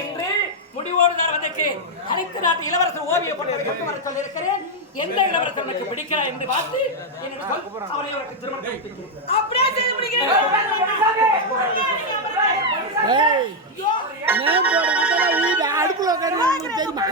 இன்று முடிவோடு நான் வந்தக்கு அனைத்து நாட்டு இளவரசர் ஓவிய போட்டு வர சொல்லியிருக்கிறேன். எந்த இளவரசர் எனக்கு பிடிக்கிறார் என்று பார்த்து அவரை அவருக்கு திருமணம் அப்படியே செய்து முடிக்கிறேன். அடுப்புல தெரியுமா?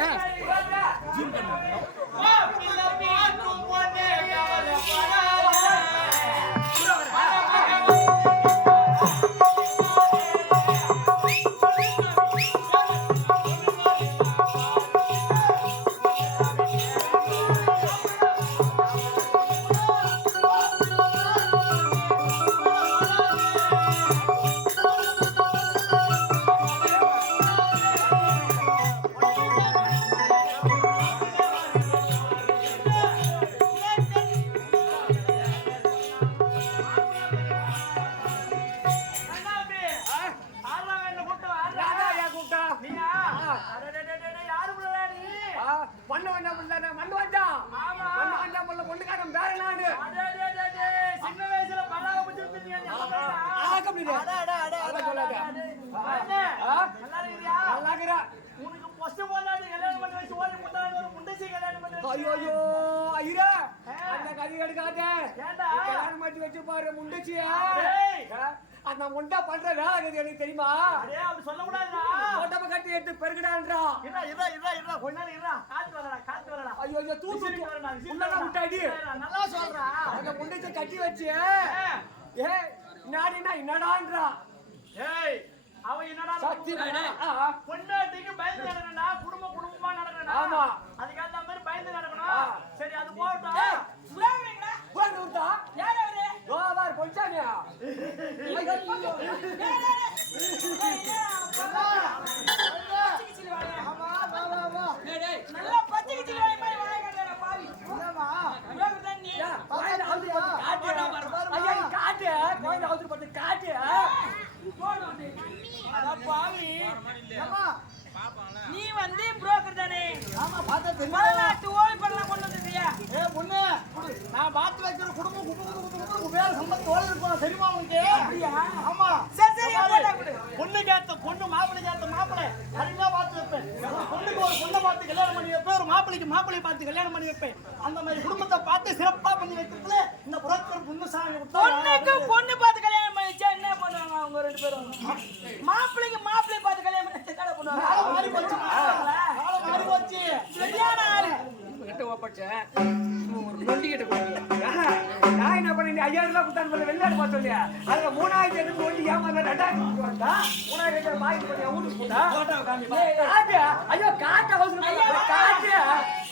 ஐயோ ஐயா அந்த கறி எடுக்காத கல்யாணம் பண்ணி வச்சு பாரு முண்டச்சியா அந்த முண்டை பண்ற வேலை எனக்கு தெரியுமா? அப்படி சொல்ல கூடாதுடா. ஓட்டப்ப கட்டி எடுத்து பெருகிடான்றா. காத்து வரடா. ஐயோ தூத்து உள்ளடா விட்டாடி. நல்லா சொல்றா. அந்த முண்டை கட்டி வச்சு நாடினா என்னடான்றா. ஏய் அவன் என்னடா பொண்ணாட்டிக்கு பயந்து நடக்கணும்டா. குடும்பமா நடக்கணும்டா. ஆமா அதுக்கு அந்த மாதிரி பயந்து நடக்கணும். சரி அது போகட்டும். பொஞ்சானியா நீ வந்து புரோக்கர் தானே? ஆமா பார்த்தா மலைநாட்டு ஓய் பண்ணலாம் கொண்டு வந்துட்டியா? பொண்ணு நான் பார்த்து வைக்கிற குடும்பம் குபேர சம்பத் தோல் இருக்கும் தெரியுமா உனக்கு? ஆமா சரி பொண்ணுக்கு ஏத்த பொண்ணு மாப்பிள்ளைக்கு ஏத்த மாப்பிள்ளை சரியா பார்த்து வைப்பேன். பொண்ணுக்கு ஒரு பொண்ணை பார்த்து கல்யாணம் பண்ணி வைப்பேன். ஒரு மாப்பிள்ளைக்கு மாப்பிள்ளையை பார்த்து கல்யாணம் பண்ணி வைப்பேன். அந்த மாதிரி குடும்பத்தை பார்த்து சிறப்பா பண்ணி வைக்கிறதுல இந்த புரோக்கர் பொண்ணு சாமி பொண்ணுக்கு பொண்ணு பார்த்து கல்யாணம் பண்ணிச்சா என்ன பண்ணுவாங்க அவங்க ரெண்டு பேரும்? மாப்பிள்ளைக்கு மாப்பிள்ளை பார்த்து கல்யாணம் பண்ணி என்ன பண்ணுவாங்க? மாறி போச்சு மாறி போச்சு. சரியான ஆளு கிட்ட ஓப்பச்ச நொண்டி கிட்ட போறீங்க. நான் என்ன பண்ணி 5000 ரூபாய் கொடுத்தாங்க வெளிநாடு பார்த்து சொல்லியா அதுல 3000 எடுத்து ஓட்டி ஏமாந்த 2000 வந்தா 3000 வாங்கி பண்ணி ஊருக்கு போட்டா காட்டு. ஐயோ காட்டு அவசரம் காட்டு.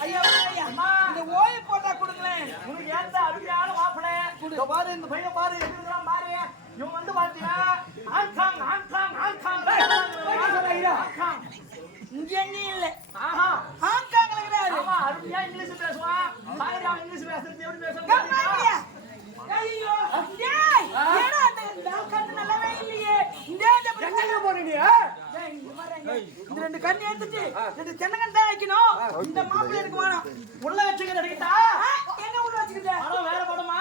ஐயா இந்த ஓய் போட்டா கொடுங்களேன். உனக்கு ஏத்த அருமையான மாப்பிள்ளை பாரு. இந்த பையன் பாரு எப்படி பாரு. இவன் வந்து பாத்தீங்கன்னா ஆங்காங் ஆங்காங் ஆங்காங் இங்க எங்கேயும் இல்ல. ஆஹா ஹாங்காங்ல இருக்கிறாரு. ஆமா அருமையா இங்கிலீஷ் பேசுவான். பாரு அவன் இங்கிலீஷ் பேசுறது எப்படி பேசுறான்? ஐயோ டேய் ஏடா அந்த கண்ணு நல்லாவே இல்லையே. எங்க போறீங்க? இந்த ரெண்டு கண்ணு எடுத்துட்டு ரெண்டு தென்னங்கன் தான் வைக்கணும். இந்த மாப்பிள்ளை எனக்கு வேணும். உள்ள வச்சுக்கிட்டு எடுக்கிட்டா என்ன உள்ள வச்சுக்கிட்ட? படம் வேற படமா?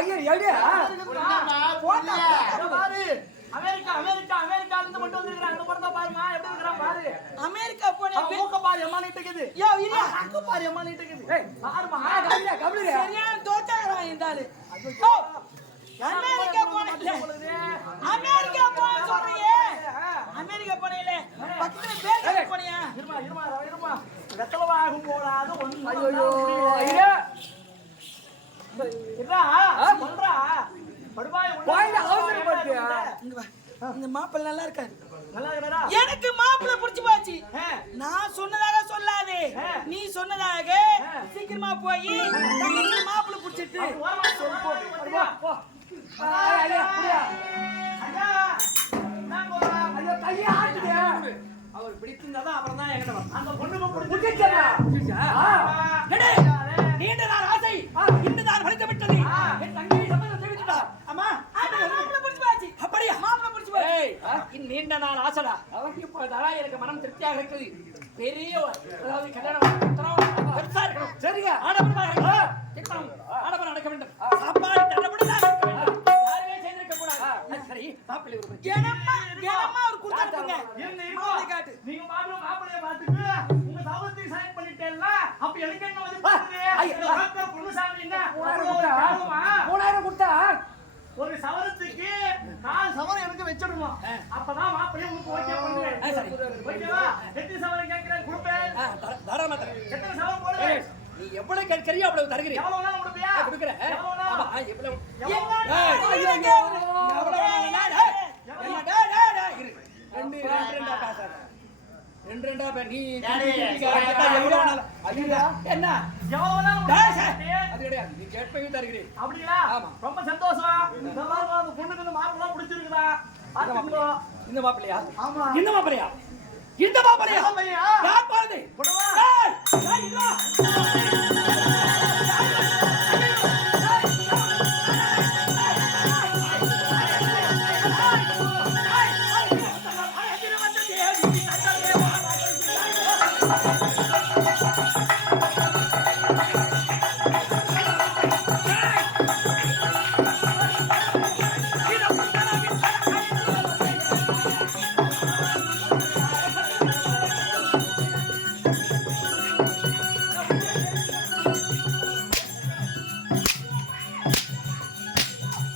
ஐயா எடியா போட்டா பாரு. அமெரிக்கா அமெரிக்கா அமெரிக்கால இருந்து மட்டும் வந்திருக்காங்க. அந்த படத்தை பாருமா எப்படி இருக்கறான் பாரு. அமெரிக்கா போனே மூக்க பாரு எம்மா நீட்ட இருக்குது. யோ இரியா அங்க பாரு எம்மா நீட்ட இருக்குது. ஏய் பாருமா கபலி சரியான தோச்சாரா இருந்தாரு. அமெரிக்கா போனே அமெரிக்கா போன சொல்றீங்க. அமெரிக்கா போனேல பக்கத்துல பேர் போனியா? இருமா இருமா இருமா வெத்தலவாகும் போடாது ஒண்ணு. ஐயோ ஐயா இதா சொல்றா படுவாய் வாயில அவசரம் பத்தியா? இங்க வா. இந்த மாப்பிள்ளை நல்லா இருக்காரு. நல்லா இருக்கடா. எனக்கு மாப்பிள்ளை பிடிச்சு போச்சு. நான் சொன்னதாக சொல்லாதே. நீ சொன்னதாக சீக்கிரமா போய் தங்கச்சி மாப்பிள்ளை பிடிச்சிட்டு வா போ. ஐயா புடியா. ஐயா நான் போறா. ஐயோ கைய ஆட்டுடா. அவர் பிடிச்சிருந்தாதான் அப்புறம் தான் என்கிட்ட வரும். அந்த பொண்ணுக்கு புடிச்சா. எடே நீண்ட நாள் ஆசை இன்று நான் வளர்த்து விட்டது. என் தங்கையை சம்மதம் தெரிவித்துட்டா. அம்மா அந்த மாப்பிள்ளை பிடிச்சு போச்சு. நீண்ட நாள் ஆசைடா இப்போதான் எனக்கு மனம் திருப்தியாக இருக்குது. பெரிய அதாவது கல்யாணம் பெருசா இருக்கணும். சரிங்க. ஆடம்பரமாக இருக்கணும். திருமணம் ஆடம்பரம் நடக்க வேண்டும். சாப்பாடு தள்ளப்பட்டதாக இருக்க வேண்டும். யாருமே செய்திருக்க கூடாது. சரி மாப்பிள்ளை ஒரு ஏனம்மா அவர் கொடுத்தாருங்க. காட்டு. நீங்க பாட்டு மாப்பிளைய பார்த்துட்டு உங்க சௌகரியத்தை செலக்ட் பண்ணிட்டேல்ல, அப்ப எனக்கு என்ன மதிப்பு ஐயோ. டாக்டர் பொன்னுசாமி என்ன 3000 கொடுத்தா ஒரு சவரத்துக்கு 4 சவரம் எனக்கு வச்சிடுமா, அப்பதான் மாப்பிளைய உங்களுக்கு ஓகே பண்ணுவேன். ஓகேவா? எத்தனை சவரம் கேட்கிறேன் கொடுப்பேன். தாராளமா தரேன். எத்தனை சவரம் போடுவேன்? நீ எவ்வளவு கேட்கறியோ அவ்வளவு தருகிறேன். எவ்வளவு வேணாலும் கொடுப்பியா? கொடுக்குறேன். எவ்வளவு ஆமா எவ்வளவு எவ்வளவு என்ன எவ்வளவு வேணாலும் அது கிடையாது. நீ கேட்பவே தருகிறேன். அப்படிங்களா? ஆமா. ரொம்ப சந்தோஷம். இந்த மாதிரி அந்த பொண்ணுக்கு இந்த மாப்பிள்ளை பிடிச்சிருக்குதா? பாத்துக்கோ. இந்த மாப்பிள்ளையா? ஆமா. இந்த மாப்பிள்ளையா? இந்த மாப்பிள்ளையா? இந்த பையன். யார் பாருது? பொண்ணுவா? ஏய், ஏய், இங்க வா. Thank you.